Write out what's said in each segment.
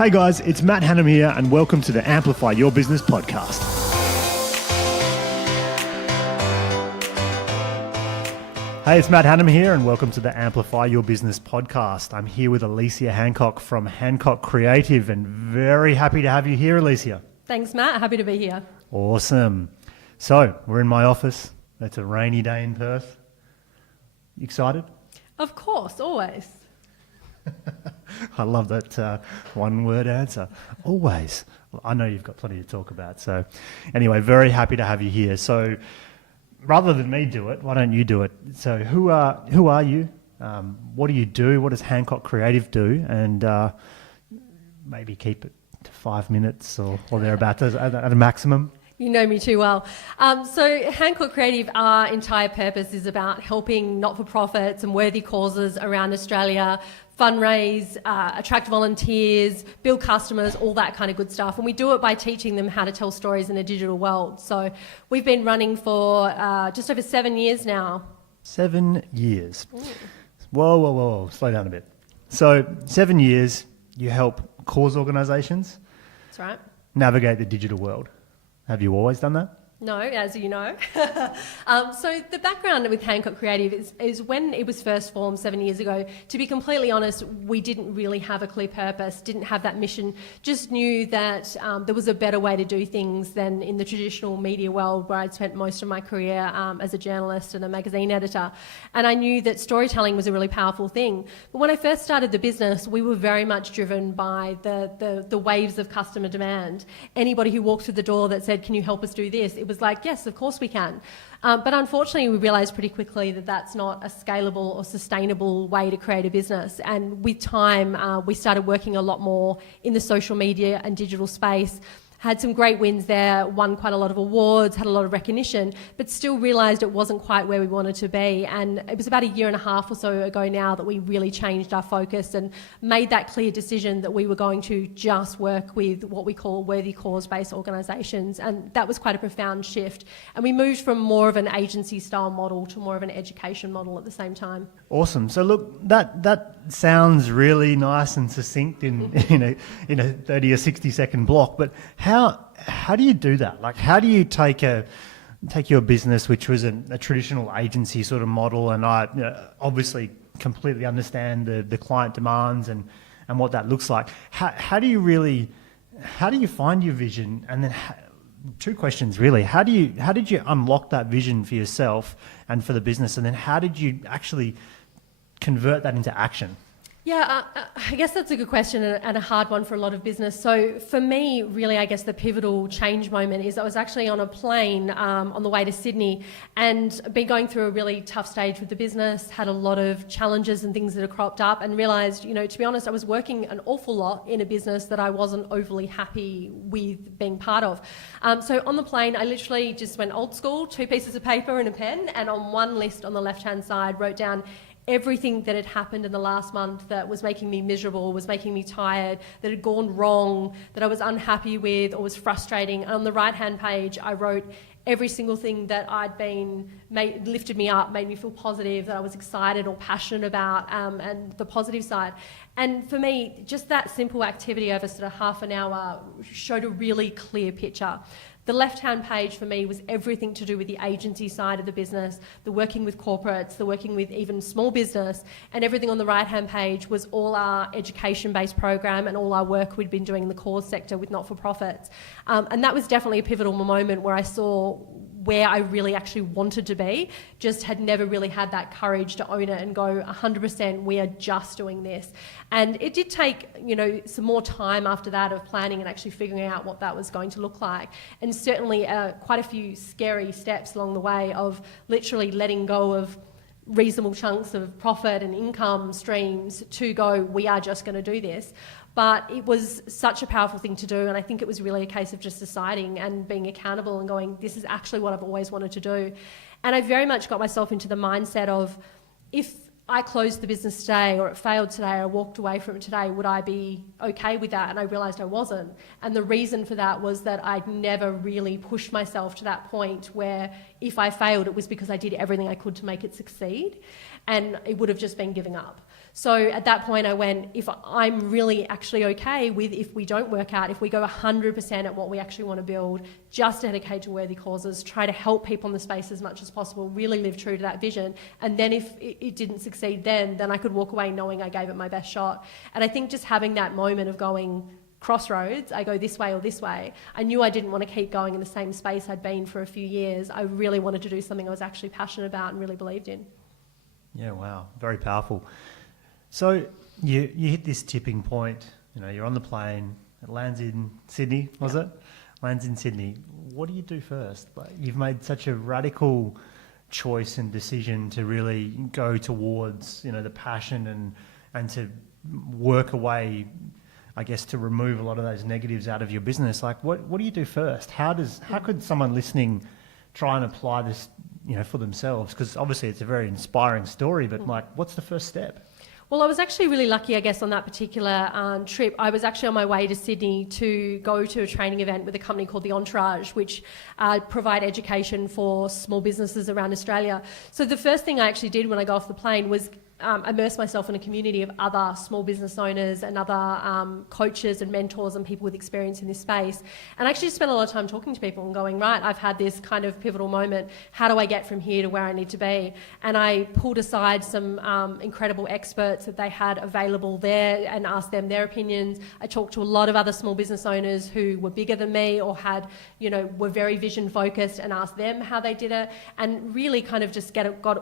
Hey guys, it's Matt Hanham here and welcome to the Amplify Your Business podcast. Hey, it's Matt Hanham here and welcome to the Amplify Your Business podcast. I'm here with Alecia Hancock from Hancock Creative and very happy to have you here, Alecia. Thanks, Matt. Happy to be here. Awesome. So, we're in my office. It's a rainy day in Perth. You excited? Of course, always. I love that one-word answer. Always. Well, I know you've got plenty to talk about. So anyway, very happy to have you here. So rather than me do it, why don't you do it? So who are you? What do you do? What does Hancock Creative do? And maybe keep it to 5 minutes or thereabouts at a maximum. You know me too well. So Hancock Creative, our entire purpose is about helping not-for-profits and worthy causes around Australia fundraise, attract volunteers, build customers, all that kind of good stuff. And we do it by teaching them how to tell stories in a digital world. So we've been running for just over 7 years now. 7 years. Whoa. Slow down a bit. So 7 years, you help cause organisations That's right. navigate the digital world. Have you always done that? No, as you know. So the background with Hancock Creative is when it was first formed 7 years ago, to be completely honest, we didn't really have a clear purpose, didn't have that mission, just knew that there was a better way to do things than in the traditional media world where I'd spent most of my career as a journalist and a magazine editor. And I knew that storytelling was a really powerful thing. But when I first started the business, we were very much driven by the waves of customer demand. Anybody who walked through the door that said, "Can you help us do this?" It was like, yes, of course we can. But unfortunately, we realised pretty quickly that that's not a scalable or sustainable way to create a business. And with time, we started working a lot more in the social media and digital space. Had some great wins there, won quite a lot of awards, had a lot of recognition, but still realised it wasn't quite where we wanted to be. And it was about 1.5 years or so ago now that we really changed our focus and made that clear decision that we were going to just work with what we call worthy cause-based organisations. And that was quite a profound shift. And we moved from more of an agency-style model to more of an education model at the same time. Awesome. So look, that sounds really nice and succinct in a 30 or 60 second block. But how do you do that? Like, how do you take your business, which was a traditional agency sort of model, and I obviously completely understand the client demands and what that looks like. How do you find your vision? And then two questions really. How did you unlock that vision for yourself and for the business? And then how did you actually convert that into action? Yeah, I guess that's a good question and a hard one for a lot of business. So for me, really, I guess the pivotal change moment is I was actually on a plane on the way to Sydney and been going through a really tough stage with the business, had a lot of challenges and things that have cropped up, and realised, to be honest, I was working an awful lot in a business that I wasn't overly happy with being part of. So on the plane, I literally just went old school, 2 pieces of paper and a pen, and on one list on the left-hand side wrote down everything that had happened in the last month that was making me miserable, was making me tired, that had gone wrong, that I was unhappy with or was frustrating. And on the right-hand page, I wrote every single thing that lifted me up, made me feel positive, that I was excited or passionate about, and the positive side. And for me, just that simple activity over sort of half an hour showed a really clear picture. The left-hand page for me was everything to do with the agency side of the business, the working with corporates, the working with even small business, and everything on the right-hand page was all our education-based program and all our work we'd been doing in the cause sector with not-for-profits. And that was definitely a pivotal moment where I saw where I really actually wanted to be, just had never really had that courage to own it and go 100%, we are just doing this. And it did take, some more time after that of planning and actually figuring out what that was going to look like. And certainly quite a few scary steps along the way of literally letting go of reasonable chunks of profit and income streams to go, we are just going to do this. But it was such a powerful thing to do, and I think it was really a case of just deciding and being accountable and going, this is actually what I've always wanted to do. And I very much got myself into the mindset of, if I closed the business today or it failed today or walked away from it today, would I be okay with that? And I realised I wasn't. And the reason for that was that I'd never really pushed myself to that point where if I failed, it was because I did everything I could to make it succeed, and it would have just been giving up. So at that point I went, if I'm really actually okay with if we don't work out, if we go 100% at what we actually want to build, just dedicate to worthy causes, try to help people in the space as much as possible, really live true to that vision. And then if it didn't succeed then I could walk away knowing I gave it my best shot. And I think just having that moment of going, crossroads, I go this way or this way. I knew I didn't want to keep going in the same space I'd been for a few years. I really wanted to do something I was actually passionate about and really believed in. Yeah, wow, very powerful. So you hit this tipping point, you're on the plane, it lands in Sydney, was it? Lands in Sydney. What do you do first? Like, you've made such a radical choice and decision to really go towards, the passion and to work away, I guess, to remove a lot of those negatives out of your business. Like, what do you do first? How could someone listening try and apply this, for themselves? Because obviously it's a very inspiring story, but what's the first step? Well, I was actually really lucky, I guess, on that particular trip. I was actually on my way to Sydney to go to a training event with a company called the Entourage, which provide education for small businesses around Australia. So the first thing I actually did when I got off the plane was immerse myself in a community of other small business owners and other coaches and mentors and people with experience in this space. And I actually spent a lot of time talking to people and going, right, I've had this kind of pivotal moment. How do I get from here to where I need to be? And I pulled aside some incredible experts that they had available there and asked them their opinions. I talked to a lot of other small business owners who were bigger than me or had, were very vision focused, and asked them how they did it, and really kind of just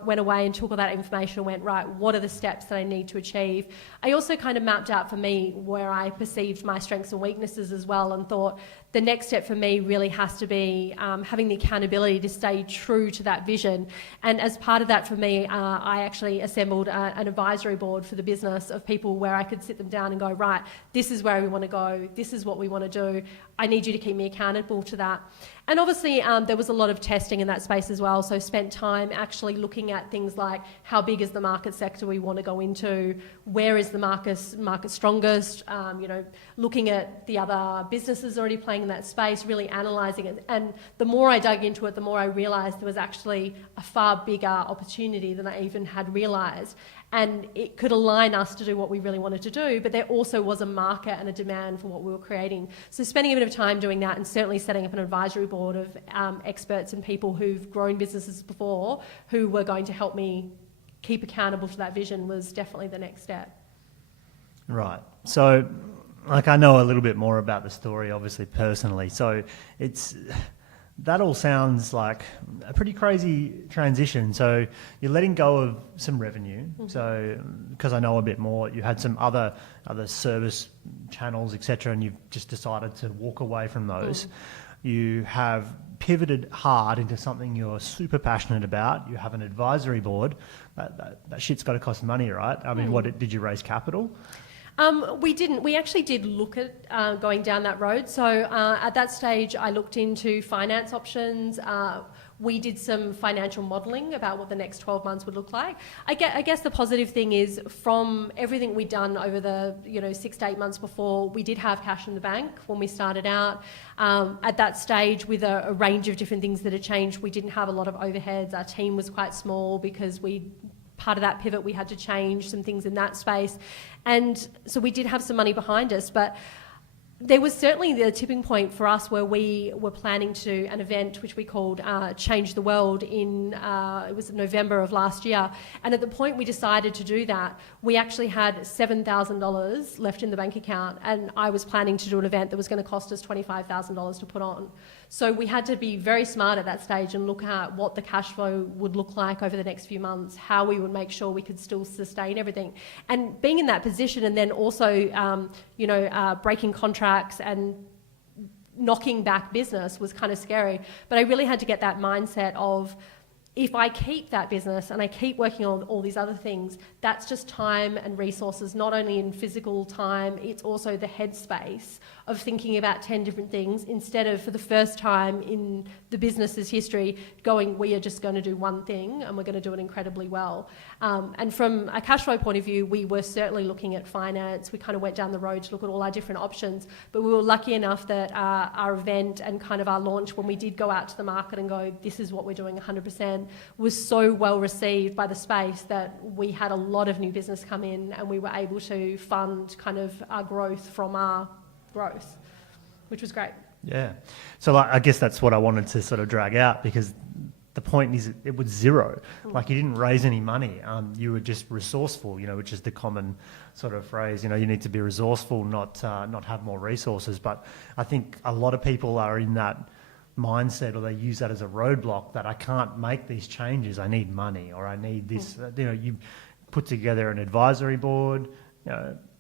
went away and took all that information and went, right, what are the steps that I need to achieve? I also kind of mapped out for me where I perceived my strengths and weaknesses as well, and thought the next step for me really has to be having the accountability to stay true to that vision. And as part of that for me, I actually assembled an advisory board for the business of people where I could sit them down and go, right, this is where we want to go, this is what we want to do, I need you to keep me accountable to that. And obviously there was a lot of testing in that space as well, so spent time actually looking at things like how big is the market sector we want to go into, where is the market strongest, looking at the other businesses already playing in that space, really analysing it. And the more I dug into it, the more I realised there was actually a far bigger opportunity than I even had realised. And it could align us to do what we really wanted to do, but there also was a market and a demand for what we were creating. So spending a bit of time doing that, and certainly setting up an advisory board of experts and people who've grown businesses before who were going to help me keep accountable to that vision, was definitely the next step. Right. So, I know a little bit more about the story, obviously, personally. So that all sounds like a pretty crazy transition. So you're letting go of some revenue. Mm-hmm. So, because I know a bit more, you had some other service channels, etc., and you've just decided to walk away from those. You have pivoted hard into something you're super passionate about. You have an advisory board. That shit's got to cost money, right? I mean, what did you raise capital? We didn't. We actually did look at going down that road. So at that stage, I looked into finance options. We did some financial modelling about what the next 12 months would look like. I guess the positive thing is, from everything we'd done over the 6 to 8 months before, we did have cash in the bank when we started out. At that stage, with a range of different things that had changed, we didn't have a lot of overheads. Our team was quite small because part of that pivot, we had to change some things in that space. And so we did have some money behind us, but there was certainly the tipping point for us where we were planning to do an event which we called Change the World in, it was November of last year. And at the point we decided to do that, we actually had $7,000 left in the bank account, and I was planning to do an event that was going to cost us $25,000 to put on. So we had to be very smart at that stage and look at what the cash flow would look like over the next few months, how we would make sure we could still sustain everything. And being in that position, and then also, breaking contracts and knocking back business was kind of scary. But I really had to get that mindset of, if I keep that business and I keep working on all these other things, that's just time and resources, not only in physical time, it's also the headspace of thinking about 10 different things, instead of, for the first time in the business's history, going, we are just going to do one thing and we're going to do it incredibly well. And from a cash flow point of view, we were certainly looking at finance. We kind of went down the road to look at all our different options, but we were lucky enough that our event and kind of our launch, when we did go out to the market and go, this is what we're doing 100%, was so well received by the space that we had a lot of new business come in, and we were able to fund kind of our growth from our growth, which was great. Yeah. So I guess that's what I wanted to sort of drag out, because the point is it was zero. Like, you didn't raise any money. You were just resourceful, which is the common sort of phrase. You need to be resourceful, not have more resources. But I think a lot of people are in that mindset, or they use that as a roadblock, that I can't make these changes. I need money, or I need this. You put together an advisory board,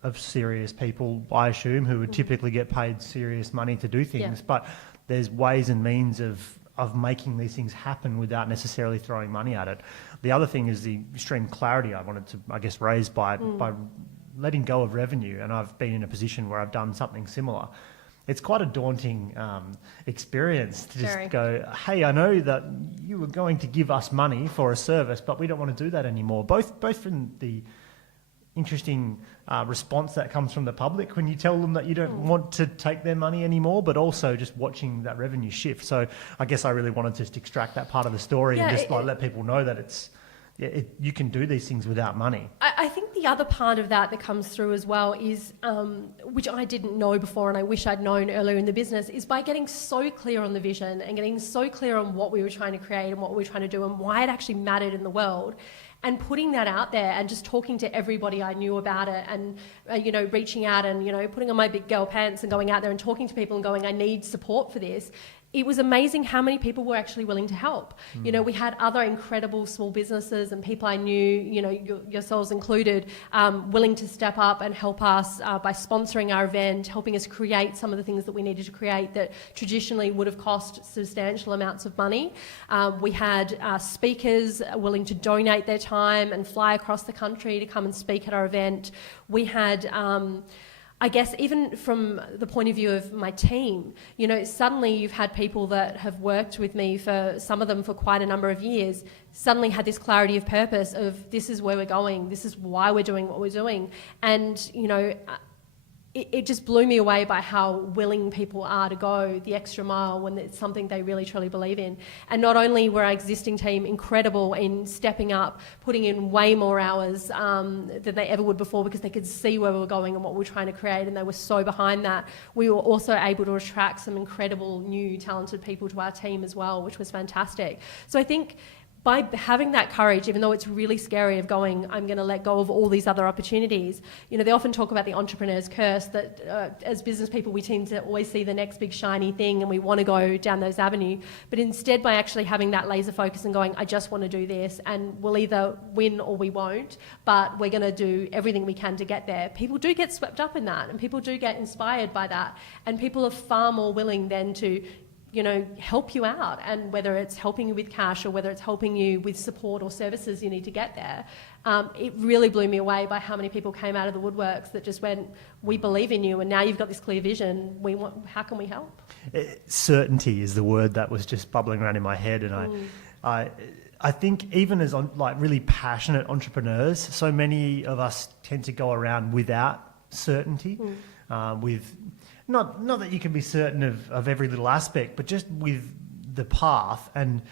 of serious people, I assume, who would typically get paid serious money to do things. But there's ways and means of making these things happen without necessarily throwing money at it. The other thing is the extreme clarity I wanted to, I guess, raise by letting go of revenue. And I've been in a position where I've done something similar. It's quite a daunting experience to just go, hey, I know that you were going to give us money for a service, but we don't want to do that anymore. Both from the interesting response that comes from the public when you tell them that you don't want to take their money anymore, but also just watching that revenue shift. So I guess I really wanted to just extract that part of the story and just let people know that you can do these things without money. I think the other part of that comes through as well is, which I didn't know before and I wish I'd known earlier in the business, is by getting so clear on the vision and getting so clear on what we were trying to create and what we were trying to do and why it actually mattered in the world. And putting that out there and just talking to everybody I knew about it, and reaching out and putting on my big girl pants and going out there and talking to people and going, I need support for this. It was amazing how many people were actually willing to help. We had other incredible small businesses and people I knew, yourselves included, willing to step up and help us by sponsoring our event, helping us create some of the things that we needed to create that traditionally would have cost substantial amounts of money. We had speakers willing to donate their time and fly across the country to come and speak at our event. We had... I guess even from the point of view of my team, suddenly you've had people that have worked with me, for some of them for quite a number of years, suddenly had this clarity of purpose of, this is where we're going, this is why we're doing what we're doing. And, it just blew me away by how willing people are to go the extra mile when it's something they really truly believe in. And not only were our existing team incredible in stepping up, putting in way more hours than they ever would before, because they could see where we were going and what we were trying to create, and they were so behind that. We were also able to attract some incredible new talented people to our team as well, which was fantastic. So I think by having that courage, even though it's really scary of going, I'm going to let go of all these other opportunities, they often talk about the entrepreneur's curse, that as business people, we tend to always see the next big shiny thing and we want to go down those avenues. But instead, by actually having that laser focus and going, I just want to do this, and we'll either win or we won't, but we're going to do everything we can to get there. People do get swept up in that, and people do get inspired by that, and people are far more willing then to help you out, and whether it's helping you with cash or whether it's helping you with support or services you need to get there. It really blew me away by how many people came out of the woodworks that just went, we believe in you, and now you've got this clear vision. How can we help? Certainty is the word that was just bubbling around in my head, and I think even as really passionate entrepreneurs, so many of us tend to go around without certainty, with not that you can be certain of every little aspect, but just with the path. And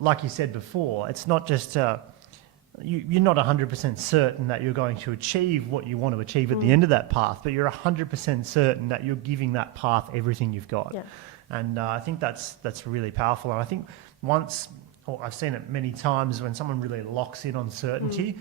like you said before, it's not just you're not 100% certain that you're going to achieve what you want to achieve at the end of that path, but you're 100% certain that you're giving that path everything you've got. Yeah. And I think that's really powerful. And I think I've seen it many times, when someone really locks in on certainty,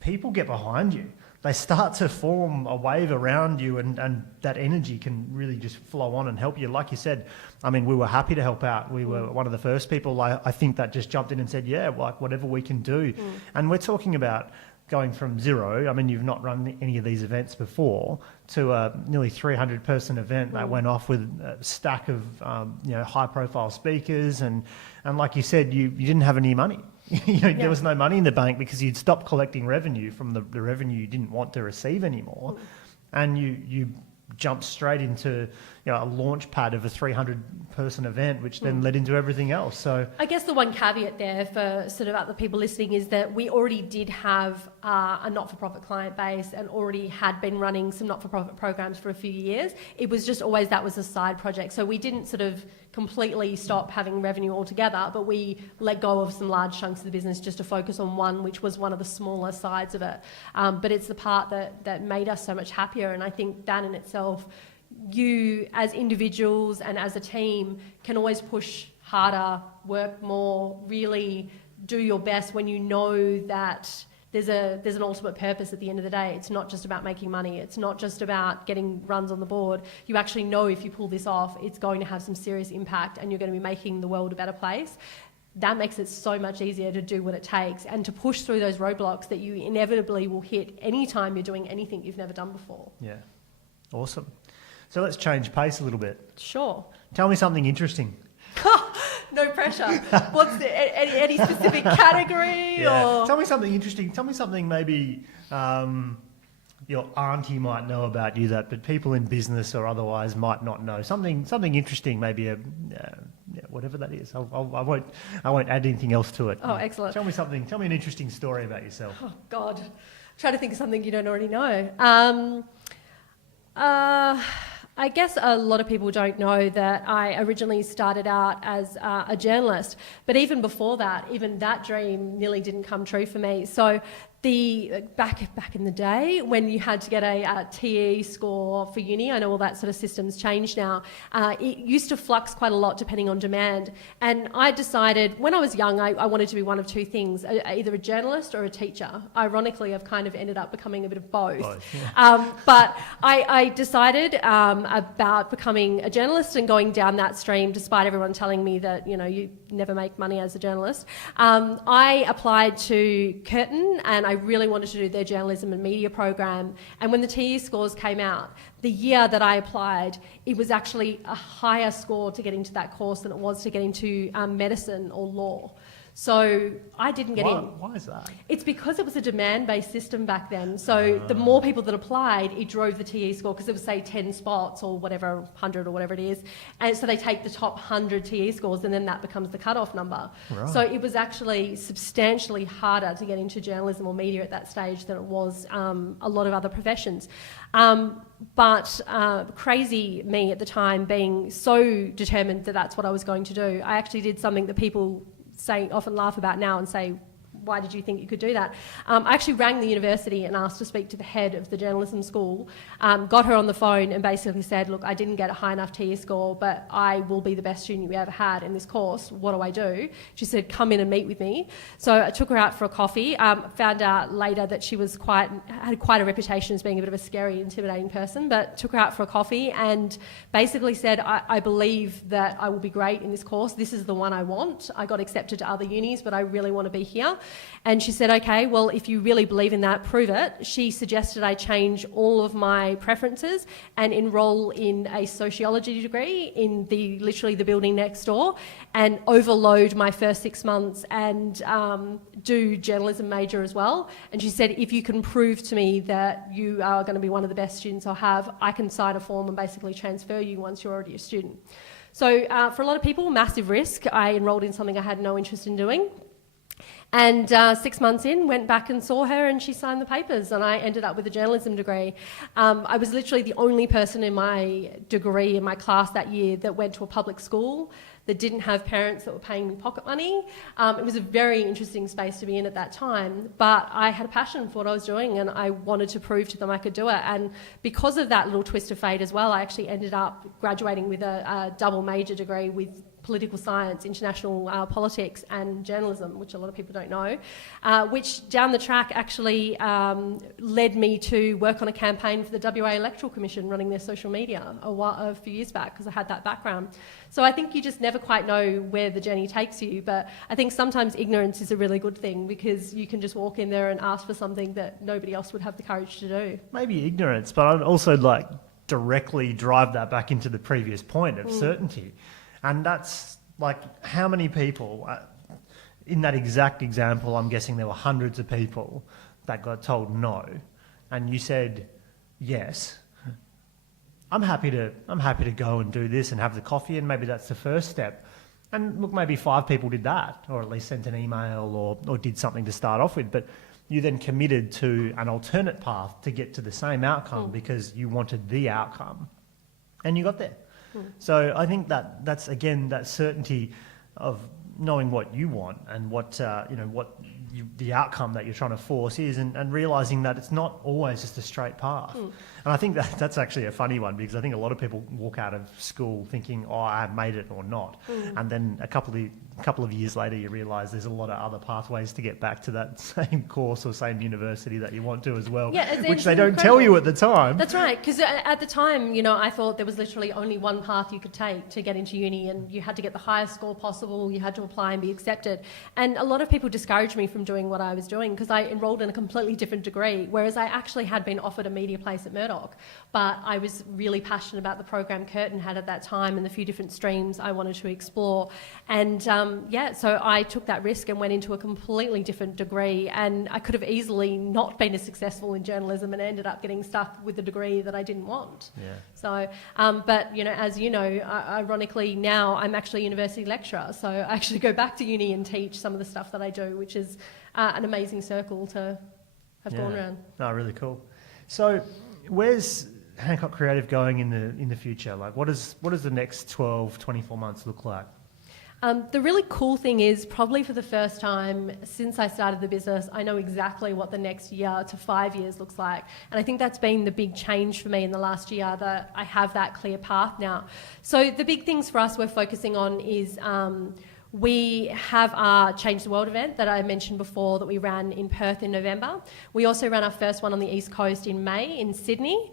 people get behind you. They start to form a wave around you, and that energy can really just flow on and help you. Like you said, we were happy to help out. We were one of the first people, I think, that just jumped in and said, yeah, whatever we can do. And we're talking about going from zero. You've not run any of these events before, to a nearly 300-person event that went off with a stack of high-profile speakers. And like you said, you didn't have any money. There was no money in the bank because you'd stopped collecting revenue from the revenue you didn't want to receive anymore. And you jumped straight into a launch pad of a 300-person event, which then led into everything else. So I guess the one caveat there for sort of other people listening is that we already did have a not-for-profit client base and already had been running some not-for-profit programs for a few years. It was just always that was a side project. So we didn't sort of completely stop having revenue altogether, but we let go of some large chunks of the business just to focus on one, which was one of the smaller sides of it. But it's the part that made us so much happier. And I think that in itself, you as individuals and as a team can always push harder, work more, really do your best when you know that there's an ultimate purpose at the end of the day. It's not just about making money. It's not just about getting runs on the board. You actually know if you pull this off, it's going to have some serious impact and you're going to be making the world a better place. That makes it so much easier to do what it takes and to push through those roadblocks that you inevitably will hit any time you're doing anything you've never done before. Yeah, awesome. So let's change pace a little bit. Sure. Tell me something interesting. No pressure. What's any specific category? Yeah. Or? Tell me something interesting. Tell me something maybe your auntie might know about you that, but people in business or otherwise might not know. Something interesting, maybe whatever that is. I won't add anything else to it. Oh, excellent. Tell me an interesting story about yourself. Oh God, try to think of something you don't already know. I guess a lot of people don't know that I originally started out as a journalist, but even before that, even that dream nearly didn't come true for me. So back in the day when you had to get a TE score for uni, I know all that sort of system's changed now, it used to flux quite a lot depending on demand. And I decided when I was young, I wanted to be one of two things, either a journalist or a teacher. Ironically, I've kind of ended up becoming a bit of both. Yeah. But I decided about becoming a journalist and going down that stream, despite everyone telling me that, you never make money as a journalist. I applied to Curtin and I really wanted to do their journalism and media program. And when the TE scores came out, the year that I applied, it was actually a higher score to get into that course than it was to get into medicine or law. So I didn't get in. Why is that? It's because it was a demand-based system back then. So the more people that applied, it drove the TE score because it was, say, 10 spots or whatever, 100 or whatever it is. And so they take the top 100 TE scores and then that becomes the cutoff number. Right. So it was actually substantially harder to get into journalism or media at that stage than it was a lot of other professions. But crazy me at the time being so determined that that's what I was going to do, I actually did something that people often laugh about now and say, why did you think you could do that? I actually rang the university and asked to speak to the head of the journalism school, got her on the phone and basically said, look, I didn't get a high enough TE score, but I will be the best student you ever had in this course. What do I do? She said, come in and meet with me. So I took her out for a coffee, found out later that she was had quite a reputation as being a bit of a scary, intimidating person, but took her out for a coffee and basically said, I believe that I will be great in this course. This is the one I want. I got accepted to other unis, but I really want to be here. And she said, okay, well, if you really believe in that, prove it. She suggested I change all of my preferences and enrol in a sociology degree in literally the building next door and overload my first 6 months and do journalism major as well. And she said, if you can prove to me that you are going to be one of the best students I'll have, I can sign a form and basically transfer you once you're already a student. So for a lot of people, massive risk. I enrolled in something I had no interest in doing. And 6 months in, went back and saw her and she signed the papers and I ended up with a journalism degree. I was literally the only person in my degree, in my class that year, that went to a public school, that didn't have parents that were paying me pocket money. It was a very interesting space to be in at that time, but I had a passion for what I was doing and I wanted to prove to them I could do it. And because of that little twist of fate as well, I actually ended up graduating with a double major degree with political science, international politics and journalism, which a lot of people don't know, which down the track actually led me to work on a campaign for the WA Electoral Commission running their social media a few years back because I had that background. So I think you just never quite know where the journey takes you, but I think sometimes ignorance is a really good thing because you can just walk in there and ask for something that nobody else would have the courage to do. Maybe ignorance, but I'd also directly drive that back into the previous point of certainty. And that's how many people, in that exact example, I'm guessing there were hundreds of people that got told no, and you said yes. I'm happy to go and do this and have the coffee, and maybe that's the first step. And look, maybe 5 people did that, or at least sent an email or did something to start off with. But you then committed to an alternate path to get to the same outcome because you wanted the outcome, and you got there. So I think that's again that certainty of knowing what you want and what the outcome that you're trying to force is, and realising that it's not always just a straight path. And I think that's actually a funny one, because I think a lot of people walk out of school thinking, oh, I made it or not. And then a couple of years later, you realise there's a lot of other pathways to get back to that same course or same university that you want to as well, which they don't tell you at the time. That's right, because at the time, I thought there was literally only one path you could take to get into uni, and you had to get the highest score possible, you had to apply and be accepted. And a lot of people discouraged me from doing what I was doing because I enrolled in a completely different degree, whereas I actually had been offered a media place at Murdoch. But I was really passionate about the program Curtin had at that time and the few different streams I wanted to explore. And so I took that risk and went into a completely different degree, and I could have easily not been as successful in journalism and ended up getting stuck with the degree that I didn't want. Yeah. So, but as you know, ironically now I'm actually a university lecturer, so I actually go back to uni and teach some of the stuff that I do, which is an amazing circle to have gone around. No, really cool. So, where's Hancock Creative going in the future? Like, what does the next 12, 24 months look like? The really cool thing is, probably for the first time since I started the business, I know exactly what the next year to 5 years looks like. And I think that's been the big change for me in the last year, that I have that clear path now. So the big things for us we're focusing on is we have our Change the World event that I mentioned before that we ran in Perth in November. We also ran our first one on the East Coast in May in Sydney.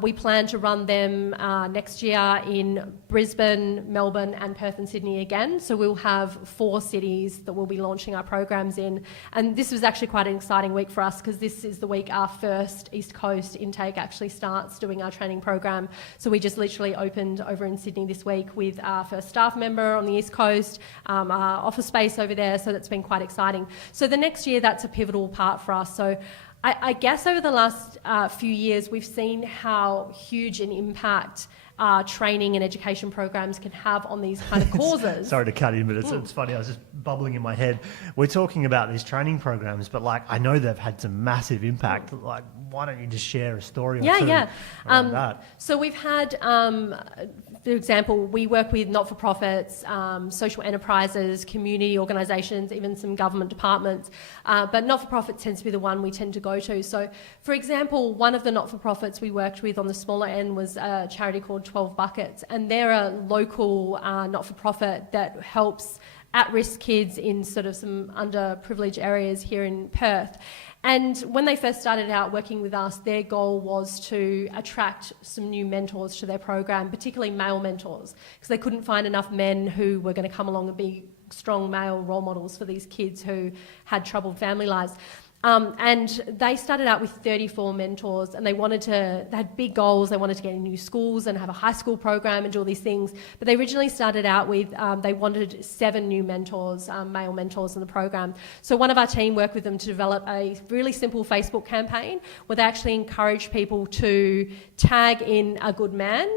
We plan to run them next year in Brisbane, Melbourne and Perth and Sydney again. So we'll have 4 cities that we'll be launching our programs in. And this was actually quite an exciting week for us, because this is the week our first East Coast intake actually starts doing our training program. So we just literally opened over in Sydney this week with our first staff member on the East Coast, our office space over there, so that's been quite exciting. So the next year, that's a pivotal part for us. So I guess over the last few years, we've seen how huge an impact training and education programs can have on these kind of causes. Sorry to cut in, but it's funny, I was just bubbling in my head. We're talking about these training programs, but I know they've had some massive impact. Why don't you just share a story or two around that? So we've had, for example, we work with not-for-profits, social enterprises, community organisations, even some government departments, but not-for-profits tends to be the one we tend to go to. So, for example, one of the not-for-profits we worked with on the smaller end was a charity called 12 Buckets, and they're a local not-for-profit that helps at-risk kids in sort of some underprivileged areas here in Perth. And when they first started out working with us, their goal was to attract some new mentors to their program, particularly male mentors, because they couldn't find enough men who were going to come along and be strong male role models for these kids who had troubled family lives. And they started out with 34 mentors, and they had big goals. They wanted to get in new schools and have a high school program and do all these things. But they originally started out with, they wanted 7 new mentors, male mentors in the program. So one of our team worked with them to develop a really simple Facebook campaign where they actually encouraged people to tag in a good man.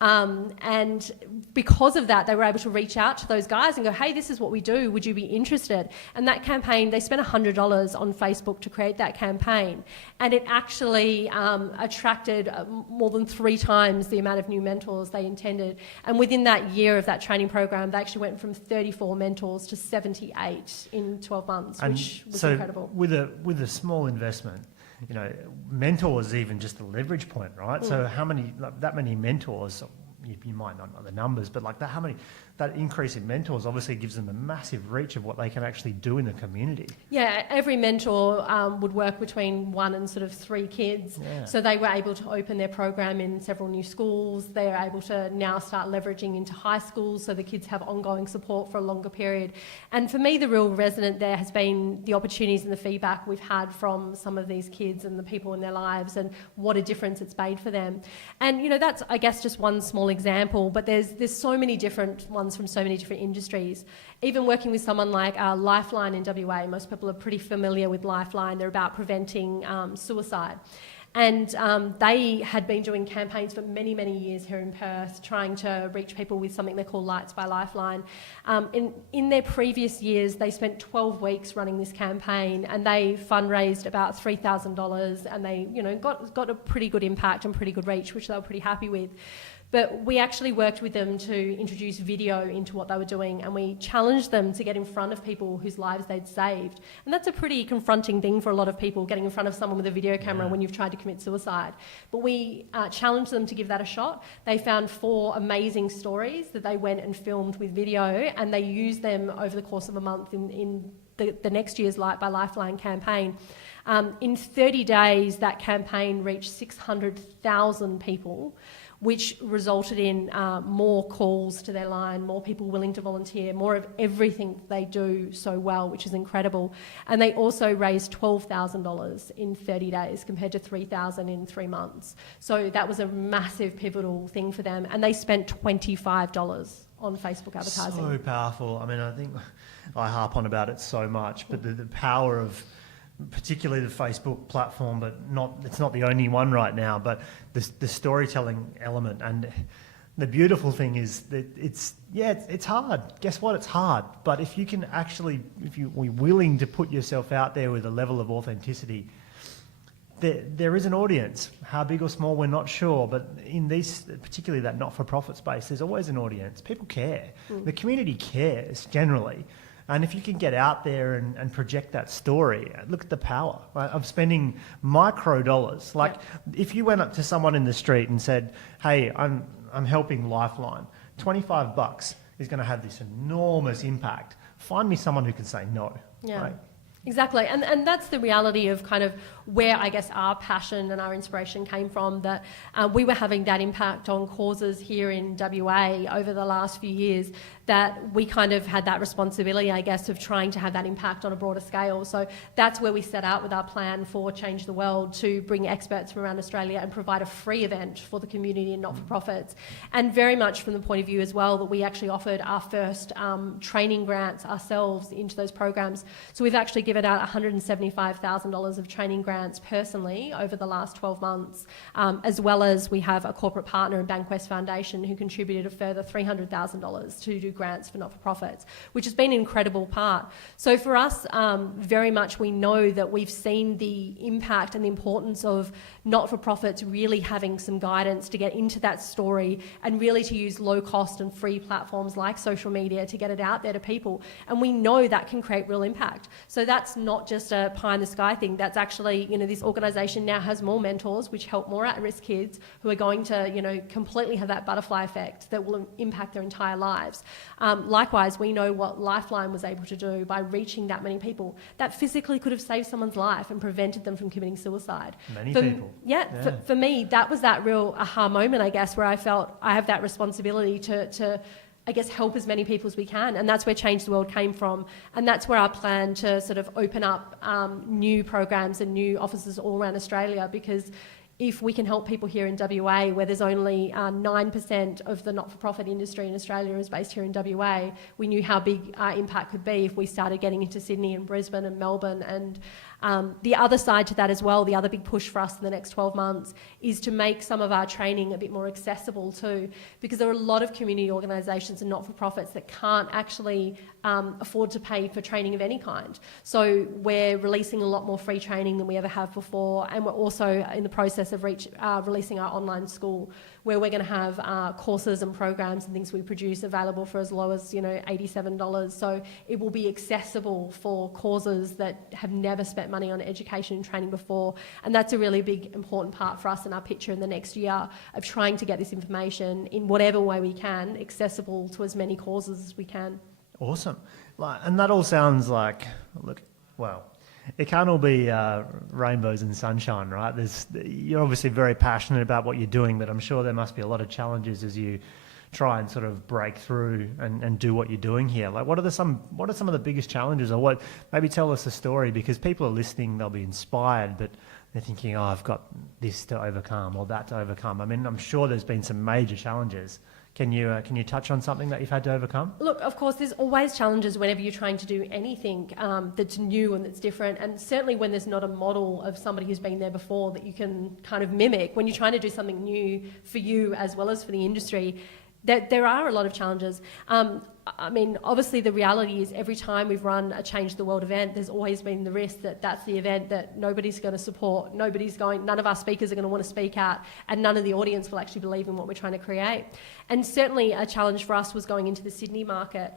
And because of that, they were able to reach out to those guys and go, hey, this is what we do. Would you be interested? And that campaign, they spent $100 on Facebook to create that campaign. And it actually attracted more than 3 times the amount of new mentors they intended. And within that year of that training program, they actually went from 34 mentors to 78 in 12 months, which was incredible. With a small investment, mentor is even just a leverage point, right? So how many, that many mentors, you might not know the numbers, but that increase in mentors obviously gives them a massive reach of what they can actually do in the community. Yeah, every mentor would work between 1 and sort of 3 kids. Yeah. So they were able to open their program in several new schools. They are able to now start leveraging into high schools so the kids have ongoing support for a longer period. And for me, the real resonant there has been the opportunities and the feedback we've had from some of these kids and the people in their lives, and what a difference it's made for them. And, that's, I guess, just one small example, but there's so many different ones from so many different industries. Even working with someone like Lifeline in WA, most people are pretty familiar with Lifeline. They're about preventing suicide. And they had been doing campaigns for many, many years here in Perth, trying to reach people with something they call Lights by Lifeline. In their previous years, they spent 12 weeks running this campaign, and they fundraised about $3,000, and they, got a pretty good impact and pretty good reach, which they were pretty happy with. But we actually worked with them to introduce video into what they were doing, and we challenged them to get in front of people whose lives they'd saved. And that's a pretty confronting thing for a lot of people, getting in front of someone with a video camera when you've tried to commit suicide. But we challenged them to give that a shot. They found 4 amazing stories that they went and filmed with video, and they used them over the course of a month in the next year's Light by Lifeline campaign. In 30 days, that campaign reached 600,000 people, which resulted in more calls to their line, more people willing to volunteer, more of everything they do so well, which is incredible. And they also raised $12,000 in 30 days compared to $3,000 in 3 months. So that was a massive pivotal thing for them. And they spent $25 on Facebook advertising. So powerful. I mean, I think I harp on about it so much, but the power of particularly the Facebook platform, but it's not the only one right now, but the storytelling element. And the beautiful thing is that it's hard. Guess what? It's hard. But if you can actually, if you're willing to put yourself out there with a level of authenticity, there is an audience. How big or small, we're not sure. But in these, particularly that not-for-profit space, there's always an audience. People care. The community cares generally. And if you can get out there and project that story, look at the power, right, of spending micro dollars. Like if you went up to someone in the street and said, hey, I'm helping Lifeline, $25 is going to have this enormous impact. Find me someone who can say no. Yeah. Right? Exactly, and that's the reality of kind of where I guess our passion and our inspiration came from, that we were having that impact on causes here in WA over the last few years, that we kind of had that responsibility, I guess, of trying to have that impact on a broader scale. So that's where we set out with our plan for Change the World, to bring experts from around Australia and provide a free event for the community and not-for-profits. And very much from the point of view as well that we actually offered our first training grants ourselves into those programs. So we've actually given out $175,000 of training grants personally over the last 12 months, as well as we have a corporate partner in Bankwest Foundation who contributed a further $300,000 to do grants for not-for-profits, which has been an incredible part. So for us, very much we know that we've seen the impact and the importance of not-for-profits really having some guidance to get into that story, and really to use low-cost and free platforms like social media to get it out there to people. And we know that can create real impact. So that's not just a pie-in-the-sky thing. That's actually, this organisation now has more mentors, which help more at-risk kids who are going to, completely have that butterfly effect that will impact their entire lives. Likewise, we know what Lifeline was able to do by reaching that many people. That physically could have saved someone's life and prevented them from committing suicide. Many people. Yeah. For me, that was that real aha moment, I guess, where I felt I have that responsibility to I guess, help as many people as we can. And that's where Change the World came from. And that's where our plan to sort of open up new programs and new offices all around Australia, because if we can help people here in WA, where there's only 9% of the not-for-profit industry in Australia is based here in WA, we knew how big our impact could be if we started getting into Sydney and Brisbane and Melbourne. And the other side to that as well, the other big push for us in the next 12 months is to make some of our training a bit more accessible too, because there are a lot of community organisations and not-for-profits that can't actually afford to pay for training of any kind. So we're releasing a lot more free training than we ever have before, and we're also in the process of releasing our online school, where we're going to have courses and programs and things we produce available for as low as $87. So it will be accessible for causes that have never spent money on education and training before, and that's a really big important part for us in our picture in the next year of trying to get this information in whatever way we can accessible to as many causes as we can. Awesome. And that all sounds like, it can't all be rainbows and sunshine, right? You're obviously very passionate about what you're doing, but I'm sure there must be a lot of challenges as you try and sort of break through and do what you're doing here. Like, what are some of the biggest challenges, or maybe tell us a story, because people are listening, they'll be inspired, but they're thinking, oh, I've got this to overcome or that to overcome. I mean, I'm sure there's been some major challenges. Can you touch on something that you've had to overcome? Look, of course, there's always challenges whenever you're trying to do anything that's new and that's different, and certainly when there's not a model of somebody who's been there before that you can kind of mimic. When you're trying to do something new for you as well as for the industry, there are a lot of challenges. I mean, obviously the reality is every time we've run a Change the World event, there's always been the risk that that's the event that nobody's going to support, none of our speakers are going to want to speak at, and none of the audience will actually believe in what we're trying to create. And certainly a challenge for us was going into the Sydney market.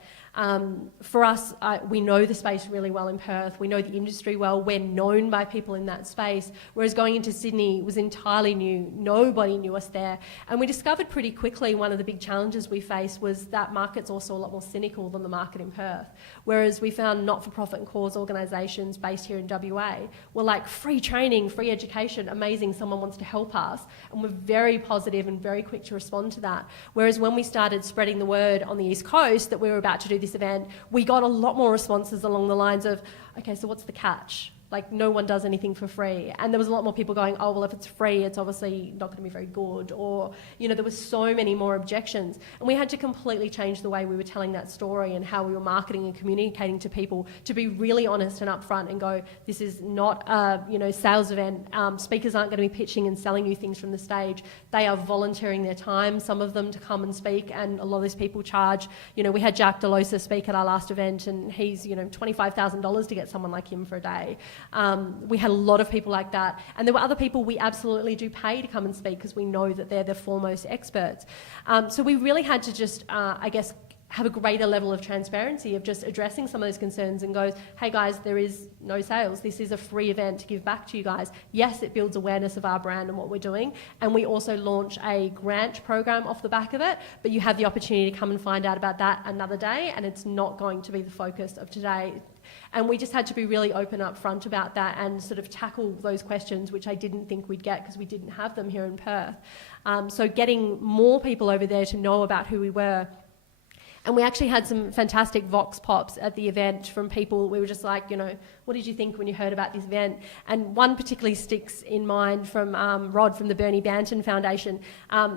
For us, we know the space really well in Perth. We know the industry well. We're known by people in that space. Whereas going into Sydney was entirely new. Nobody knew us there. And we discovered pretty quickly one of the big challenges we faced was that market's also a lot more cynical than the market in Perth. Whereas we found not-for-profit and cause organisations based here in WA were like free training, free education, amazing, someone wants to help us. And we're very positive and very quick to respond to that. Whereas when we started spreading the word on the East Coast that we were about to do this event, we got a lot more responses along the lines of, okay, so what's the catch? Like, no one does anything for free. And there was a lot more people going, oh, well, if it's free, it's obviously not going to be very good. Or, you know, there were so many more objections. And we had to completely change the way we were telling that story and how we were marketing and communicating to people to be really honest and upfront and go, this is not a, sales event. Speakers aren't going to be pitching and selling you things from the stage. They are volunteering their time, some of them, to come and speak. And a lot of these people charge, we had Jack DeLosa speak at our last event, and he's, $25,000 to get someone like him for a day. We had a lot of people like that, and there were other people we absolutely do pay to come and speak because we know that they're the foremost experts. So we really had to just, have a greater level of transparency of just addressing some of those concerns and goes, hey guys, there is no sales. This is a free event to give back to you guys. Yes, it builds awareness of our brand and what we're doing, and we also launch a grant program off the back of it, but you have the opportunity to come and find out about that another day, and it's not going to be the focus of today. And we just had to be really open up front about that and sort of tackle those questions, which I didn't think we'd get because we didn't have them here in Perth. So getting more people over there to know about who we were. And we actually had some fantastic vox pops at the event from people. We were just like, what did you think when you heard about this event? And one particularly sticks in mind from Rod from the Bernie Banton Foundation.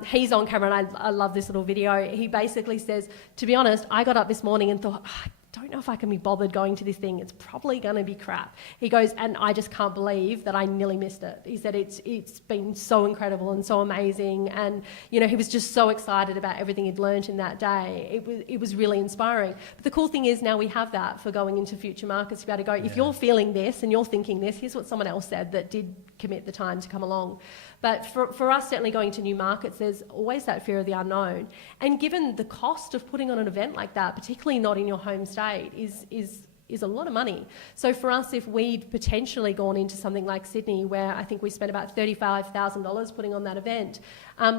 He's on camera, and I love this little video. He basically says, to be honest, I got up this morning and thought, I don't know if I can be bothered going to this thing. It's probably going to be crap. He goes, and I just can't believe that I nearly missed it. He said it's been so incredible and so amazing, and he was just so excited about everything he'd learnt in that day. It was really inspiring. But the cool thing is now we have that for going into future markets to be able to go, if you're feeling this and you're thinking this, here's what someone else said that did commit the time to come along. But for us, certainly going to new markets, there's always that fear of the unknown. And given the cost of putting on an event like that, particularly not in your home state, is a lot of money. So for us, if we'd potentially gone into something like Sydney, where I think we spent about $35,000 putting on that event,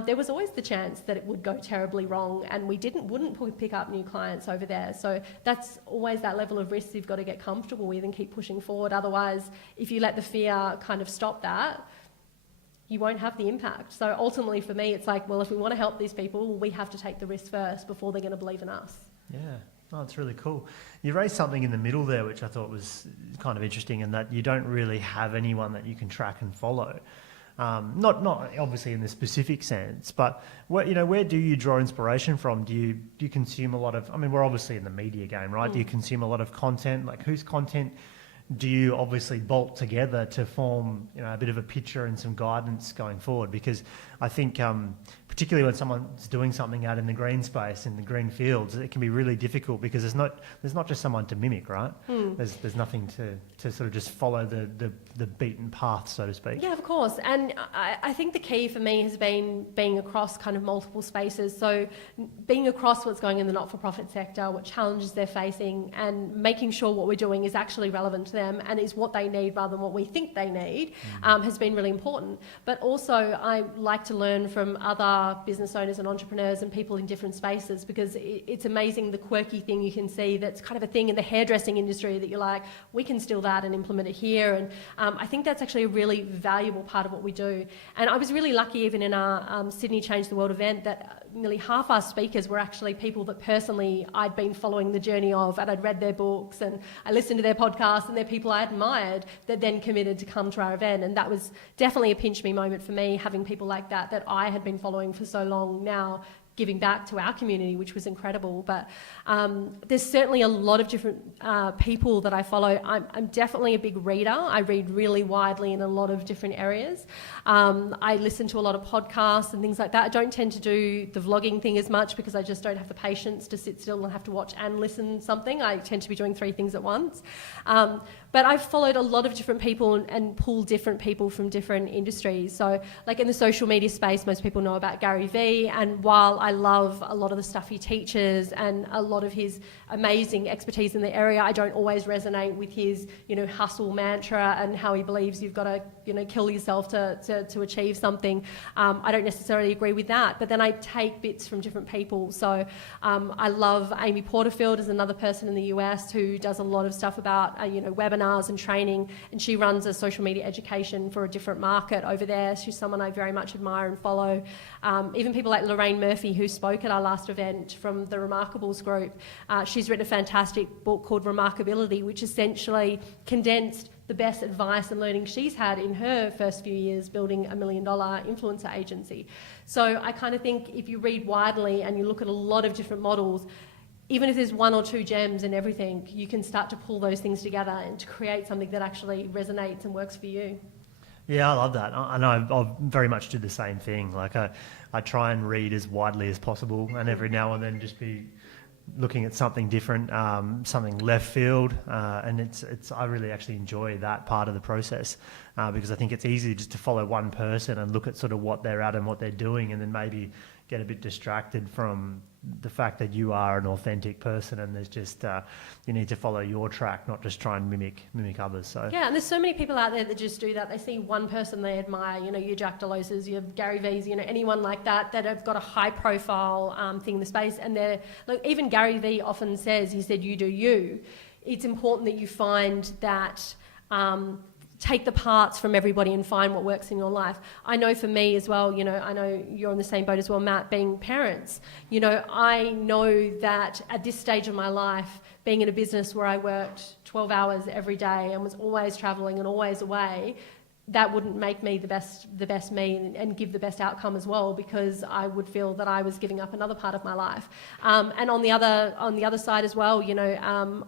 there was always the chance that it would go terribly wrong, and we wouldn't pick up new clients over there. So that's always that level of risk you've got to get comfortable with and keep pushing forward. Otherwise, if you let the fear kind of stop that, you won't have the impact. So ultimately for me, it's like, well, if we want to help these people, we have to take the risk first before they're going to believe in us. Yeah. Oh, it's really cool. You raised something in the middle there, which I thought was kind of interesting, in that you don't really have anyone that you can track and follow. Not obviously in the specific sense, but where do you draw inspiration from? Do you consume a lot of? I mean, we're obviously in the media game, right? Do you consume a lot of content? Like, whose content do you obviously bolt together to form a bit of a picture and some guidance going forward? Because I think particularly when someone's doing something out in the green space, in the green fields, it can be really difficult because there's not just someone to mimic, right? There's nothing to sort of just follow the beaten path, so to speak. Yeah, of course. And I think the key for me has been being across kind of multiple spaces. So being across what's going in the not-for-profit sector, what challenges they're facing, and making sure what we're doing is actually relevant to them and is what they need rather than what we think they need, has been really important. But also I like to learn from other business owners and entrepreneurs and people in different spaces, because it's amazing the quirky thing you can see that's kind of a thing in the hairdressing industry that you're like, we can steal that and implement it here. And I think that's actually a really valuable part of what we do. And I was really lucky even in our Sydney Change the World event that nearly half our speakers were actually people that personally I'd been following the journey of, and I'd read their books and I listened to their podcasts, and they're people I admired that then committed to come to our event. And that was definitely a pinch me moment for me, having people like that I had been following for so long now giving back to our community, which was incredible. But there's certainly a lot of different people that I follow. I'm definitely a big reader. I read really widely in a lot of different areas. I listen to a lot of podcasts and things like that. I don't tend to do the vlogging thing as much because I just don't have the patience to sit still and have to watch and listen to something. I tend to be doing 3 things at once. But I've followed a lot of different people and pulled different people from different industries. So like in the social media space, most people know about Gary Vee. And while I love a lot of the stuff he teaches and a lot of his amazing expertise in the area, I don't always resonate with his, hustle mantra and how he believes you've got to, kill yourself to achieve something. I don't necessarily agree with that, but then I take bits from different people. So I love Amy Porterfield as another person in the US who does a lot of stuff about, webinars and training, and she runs a social media education for a different market over there. She's someone I very much admire and follow. Even people like Lorraine Murphy, who spoke at our last event from the Remarkables group. She's written a fantastic book called Remarkability, which essentially condensed the best advice and learning she's had in her first few years building $1 million influencer agency. So I kind of think if you read widely and you look at a lot of different models, even if there's 1 or 2 gems in everything, you can start to pull those things together and to create something that actually resonates and works for you. Yeah, I love that. I know I very much do the same thing. Like I try and read as widely as possible, and every now and then just be looking at something different, something left field, and I really actually enjoy that part of the process because I think it's easy just to follow one person and look at sort of what they're at and what they're doing, and then maybe get a bit distracted from the fact that you are an authentic person, and there's just you need to follow your track, not just try and mimic others. So yeah, and there's so many people out there that just do that. They see one person they admire, your Jack Deloses, your Gary V's, anyone like that have got a high profile thing in the space, and they're like, even Gary Vee often says, he said, you do you. It's important that you find that take the parts from everybody and find what works in your life. I know for me as well, I know you're on the same boat as well, Matt, being parents. I know that at this stage of my life, being in a business where I worked 12 hours every day and was always travelling and always away, that wouldn't make me the best me and give the best outcome as well, because I would feel that I was giving up another part of my life. And on the other side as well,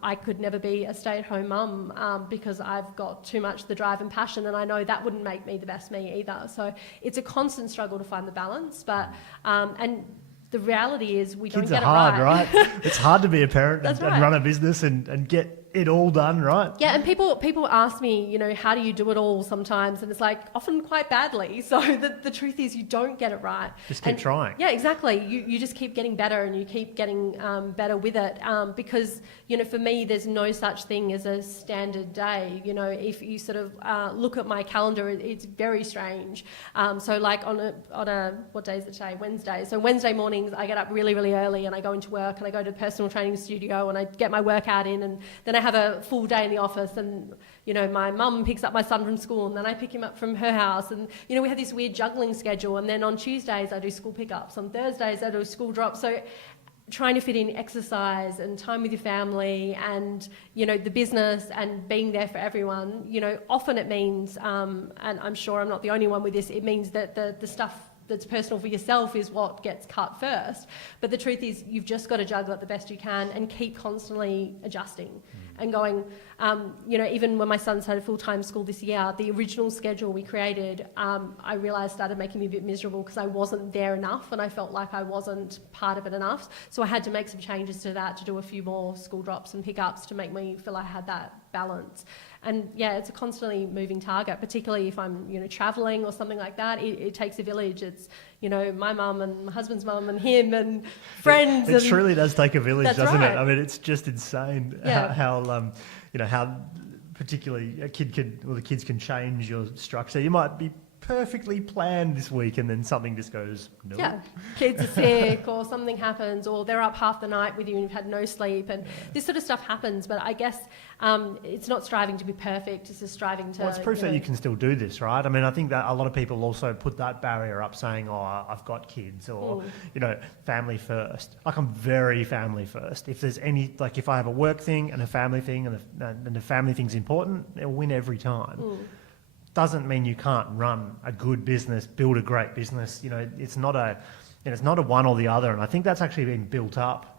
I could never be a stay-at-home mum because I've got too much the drive and passion, and I know that wouldn't make me the best me either. So it's a constant struggle to find the balance, but and the reality is we kids don't get are hard, it right. It's hard to be a parent and right. run a business and get it all done, right? Yeah, and people ask me, how do you do it all sometimes? And it's like, often quite badly. So the truth is you don't get it right. Just keep trying. Yeah, exactly. You just keep getting better, and you keep getting better with it. Because, for me, there's no such thing as a standard day. If you sort of look at my calendar, it's very strange. So like on a what day is it today? Wednesday. So Wednesday mornings, I get up really, really early and I go into work and I go to the personal training studio and I get my workout in, and then I have a full day in the office, and my mum picks up my son from school and then I pick him up from her house, and we have this weird juggling schedule, and then on Tuesdays I do school pickups, on Thursdays I do school drops. So trying to fit in exercise and time with your family and the business and being there for everyone, often it means and I'm sure I'm not the only one with this, it means that the stuff that's personal for yourself is what gets cut first. But the truth is you've just got to juggle it the best you can and keep constantly adjusting and going. Even when my son started full-time school this year, the original schedule we created, I realised started making me a bit miserable because I wasn't there enough and I felt like I wasn't part of it enough. So I had to make some changes to that, to do a few more school drops and pickups to make me feel I had that balance. And yeah, it's a constantly moving target, particularly if I'm, traveling or something like that. It takes a village. It's, my mum and my husband's mum and him and friends. It truly does take a village, doesn't right. it? I mean, it's just insane how particularly the kids can change your structure. You might be perfectly planned this week and then something just goes, no. Yeah, kids are sick or something happens or they're up half the night with you and you've had no sleep, and this sort of stuff happens. But I guess it's not striving to be perfect, it's just striving to... Well, it's proof that you can still do this, right? I mean, I think that a lot of people also put that barrier up saying, oh, I've got kids or, family first. Like, I'm very family first. If there's any, like if I have a work thing and a family thing and the family thing's important, it'll win every time. Doesn't mean you can't run a good business, build a great business. It's not it's not a one or the other. And I think that's actually been built up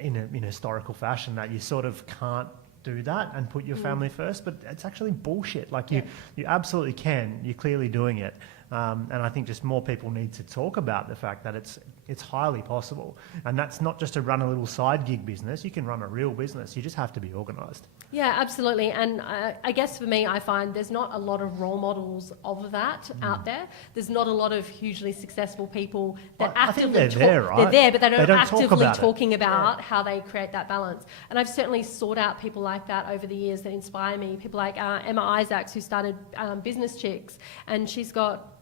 in historical fashion, that you sort of can't do that and put your family first, but it's actually bullshit. Like you absolutely can. You're clearly doing it. And I think just more people need to talk about the fact that it's highly possible. And that's not just to run a little side gig business. You can run a real business. You just have to be organised. Yeah, absolutely. And I guess for me, I find there's not a lot of role models of that out there. There's not a lot of hugely successful people that actively they're there, right? They're there, but they don't actively talk talking about how they create that balance. And I've certainly sought out people like that over the years that inspire me. People like Emma Isaacs, who started Business Chicks, and she's got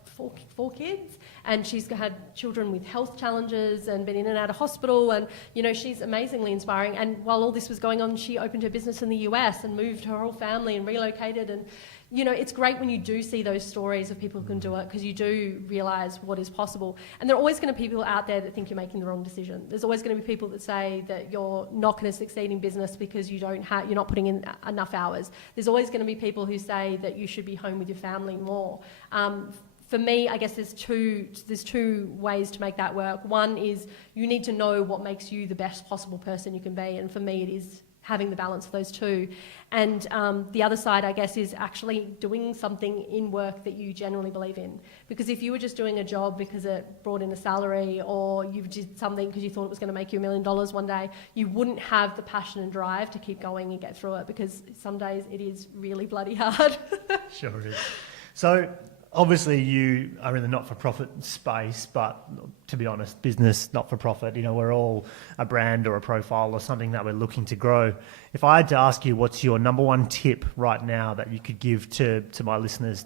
four kids, and she's had children with health challenges and been in and out of hospital, and she's amazingly inspiring. And while all this was going on, she opened her business in the US and moved her whole family and relocated. And it's great when you do see those stories of people who can do it, because you do realise what is possible. And there are always going to be people out there that think you're making the wrong decision. There's always going to be people that say that you're not going to succeed in business because you're not putting in enough hours. There's always going to be people who say that you should be home with your family more. For me, I guess there's two ways to make that work. One is you need to know what makes you the best possible person you can be, and for me it is having the balance of those two. And the other side, I guess, is actually doing something in work that you genuinely believe in. Because if you were just doing a job because it brought in a salary, or you did something because you thought it was going to make you $1 million one day, you wouldn't have the passion and drive to keep going and get through it, because some days it is really bloody hard. Sure is. So obviously you are in the not-for-profit space, but to be honest, business, not-for-profit, we're all a brand or a profile or something that we're looking to grow. If I had to ask you what's your number one tip right now that you could give to my listeners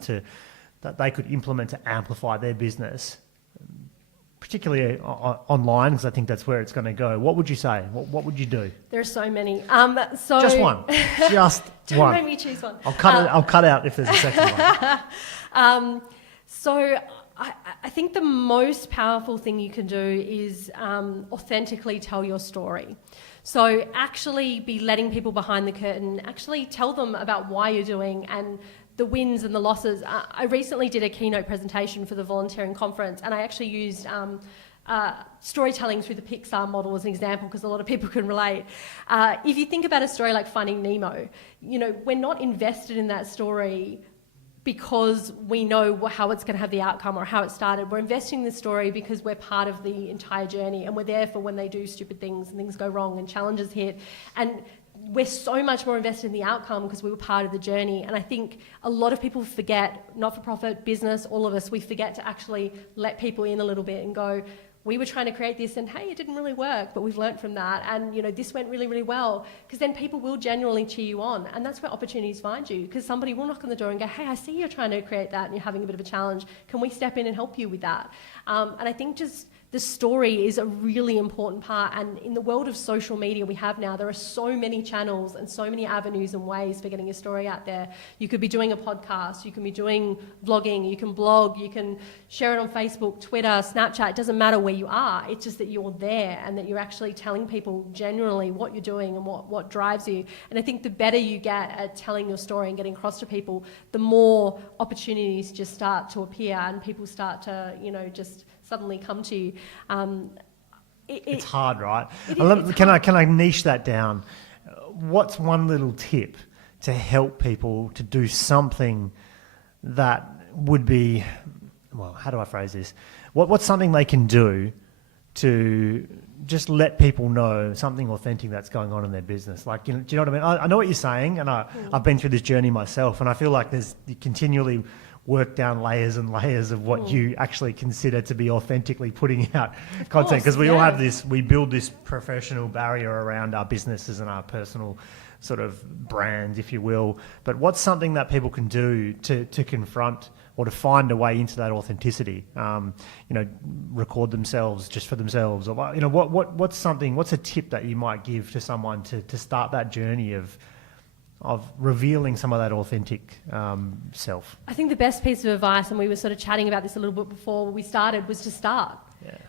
that they could implement to amplify their business, particularly online, because I think that's where it's going to go, what would you say? What would you do? There are so many. Just one. Just Don't one. make me choose one. I'll cut out if there's a second one. So I think the most powerful thing you can do is authentically tell your story. So actually be letting people behind the curtain, actually tell them about why you're doing and the wins and the losses. I recently did a keynote presentation for the volunteering conference, and I actually used storytelling through the Pixar model as an example, because a lot of people can relate. If you think about a story like Finding Nemo, we're not invested in that story because we know how it's going to have the outcome or how it started. We're investing in the story because we're part of the entire journey, and we're there for when they do stupid things and things go wrong and challenges hit. And we're so much more invested in the outcome because we were part of the journey. And I think a lot of people forget, not-for-profit, business, all of us, we forget to actually let people in a little bit and go, we were trying to create this and hey, it didn't really work, but we've learned from that, and this went really, really well, because then people will genuinely cheer you on, and that's where opportunities find you, because somebody will knock on the door and go, hey, I see you're trying to create that and you're having a bit of a challenge, can we step in and help you with that? And I think just the story is a really important part, and in the world of social media we have now, there are so many channels and so many avenues and ways for getting your story out there. You could be doing a podcast, you can be doing vlogging, you can blog, you can share it on Facebook, Twitter, Snapchat. It doesn't matter where you are, it's just that you're there and that you're actually telling people generally what you're doing and what drives you. And I think the better you get at telling your story and getting across to people, the more opportunities just start to appear and people start to just suddenly come to you. It's hard, right? Can I niche that down? What's one little tip to help people to do something that would be, well, how do I phrase this? What's something they can do to just let people know something authentic that's going on in their business? Like, do you know what I mean? I know what you're saying, and I've been through this journey myself, and I feel like you continually work down layers and layers of what you actually consider to be authentically putting out content, because we all have this, we build this professional barrier around our businesses and our personal sort of brand, if you will. But what's something that people can do to confront or to find a way into that authenticity? Record themselves just for themselves, or what's a tip that you might give to someone to start that journey of revealing some of that authentic self? I think the best piece of advice, and we were sort of chatting about this a little bit before we started, was to start.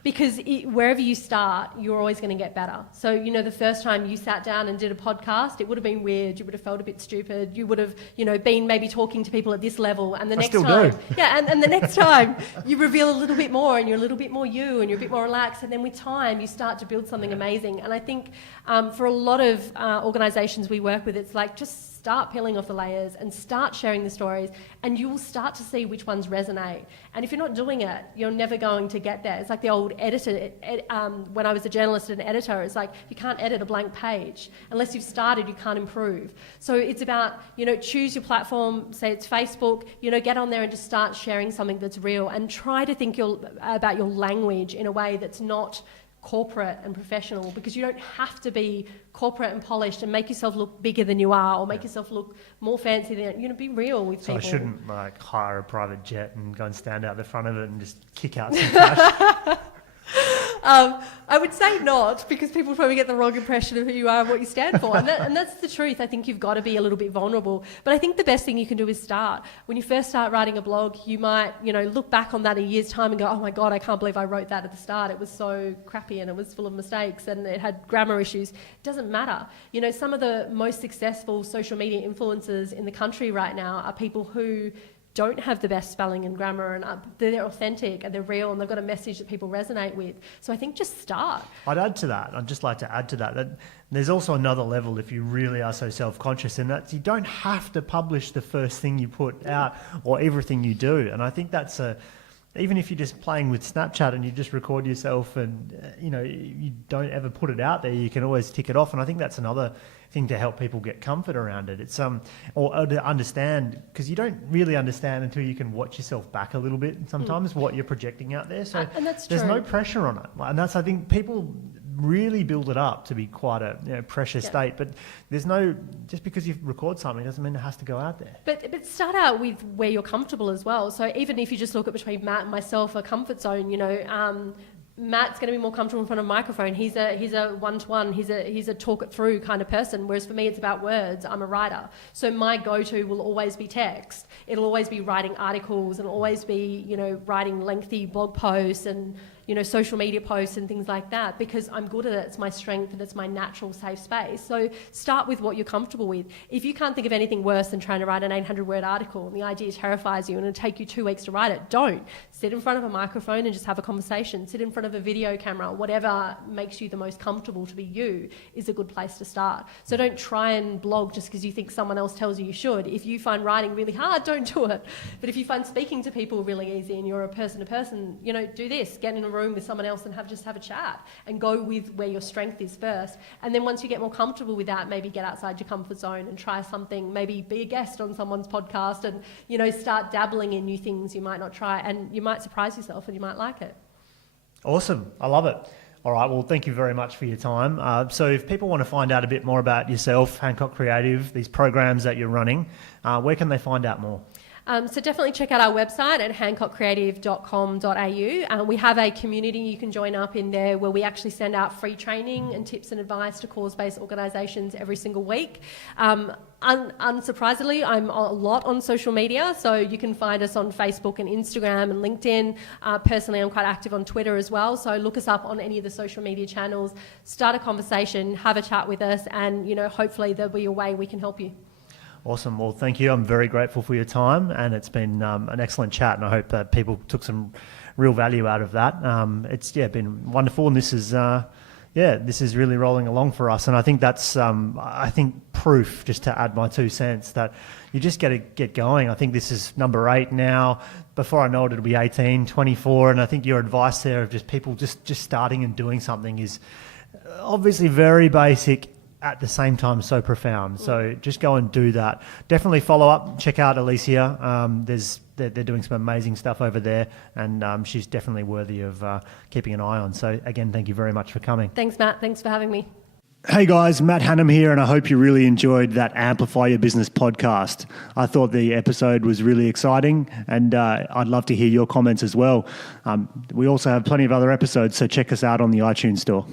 Because wherever you start, you're always going to get better. So, the first time you sat down and did a podcast, it would have been weird. You would have felt a bit stupid. You would have, been maybe talking to people at this level. And the next time, and the next time you reveal a little bit more and you're a little bit more you and you're a bit more relaxed. And then with time, you start to build something amazing. And I think for a lot of organisations we work with, it's like just start peeling off the layers and start sharing the stories, and you will start to see which ones resonate. And if you're not doing it, you're never going to get there. It's like the old editor, when I was a journalist and an editor, it's like you can't edit a blank page. Unless you've started, you can't improve. So it's about, choose your platform, say it's Facebook, get on there and just start sharing something that's real, and try to think about your language in a way that's not corporate and professional, because you don't have to be corporate and polished and make yourself look bigger than you are, or make yourself look more fancy than be real with people. So I shouldn't hire a private jet and go and stand out the front of it and just kick out some cash. I would say not, because people probably get the wrong impression of who you are and what you stand for. And that's the truth. I think you've got to be a little bit vulnerable. But I think the best thing you can do is start. When you first start writing a blog, you might, look back on that a year's time and go, oh my God, I can't believe I wrote that at the start. It was so crappy and it was full of mistakes and it had grammar issues. It doesn't matter. Some of the most successful social media influencers in the country right now are people who don't have the best spelling and grammar, and they're authentic and they're real and they've got a message that people resonate with. So I think just start. I'd just like to add to that there's also another level if you really are so self-conscious, and that's you don't have to publish the first thing you put out or everything you do. And I think that's even if you're just playing with Snapchat and you just record yourself and you don't ever put it out there, you can always tick it off. And I think that's another thing to help people get comfort around it. It's or to understand, because you don't really understand until you can watch yourself back a little bit sometimes what you're projecting out there. So and that's there's true. no pressure on it, and that's, I think, people really build it up to be quite a pressure state. But there's no, just because you record something doesn't mean it has to go out there. But start out with where you're comfortable as well. So even if you just look at between Matt and myself, a comfort zone, Matt's going to be more comfortable in front of a microphone. He's a one-to-one. He's a talk it through kind of person. Whereas for me, it's about words. I'm a writer. So my go-to will always be text. It'll always be writing articles, and always be, writing lengthy blog posts and, social media posts and things like that, because I'm good at it. It's my strength and it's my natural safe space. So start with what you're comfortable with. If you can't think of anything worse than trying to write an 800-word article and the idea terrifies you and it'll take you 2 weeks to write it, don't. Sit in front of a microphone and just have a conversation. Sit in front of a video camera. Whatever makes you the most comfortable to be you is a good place to start. So don't try and blog just because you think someone else tells you should. If you find writing really hard, don't do it. But if you find speaking to people really easy and you're a person-to-person, do this. Get in a room with someone else and have a chat, and go with where your strength is first. And then once you get more comfortable with that, maybe get outside your comfort zone and try something, maybe be a guest on someone's podcast and, start dabbling in new things you might not try, and you might surprise yourself and you might like it. Awesome. I love it. All right. Well, thank you very much for your time. So if people want to find out a bit more about yourself, Hancock Creative, these programs that you're running, where can they find out more? So definitely check out our website at hancockcreative.com.au. We have a community you can join up in there where we actually send out free training and tips and advice to cause-based organisations every single week. Unsurprisingly, I'm a lot on social media, so you can find us on Facebook and Instagram and LinkedIn. Personally, I'm quite active on Twitter as well, so look us up on any of the social media channels, start a conversation, have a chat with us, and hopefully there'll be a way we can help you. Awesome. Well, thank you. I'm very grateful for your time, and it's been an excellent chat, and I hope that people took some real value out of that. It's been wonderful, and this is really rolling along for us. And I think that's proof, just to add my 2 cents, that you just got to get going. I think this is number 8 now. Before I know it, it'll be 18, 24, and I think your advice there of just people just starting and doing something is obviously very basic, at the same time so profound. So just go and do that. Definitely follow up, check out Alecia. They're doing some amazing stuff over there, and she's definitely worthy of keeping an eye on. So again, thank you very much for coming. Thanks, Matt. Thanks for having me. Hey guys, Matt Hanham here, and I hope you really enjoyed that Amplify Your Business podcast. I thought the episode was really exciting, and I'd love to hear your comments as well. We also have plenty of other episodes, so check us out on the iTunes store.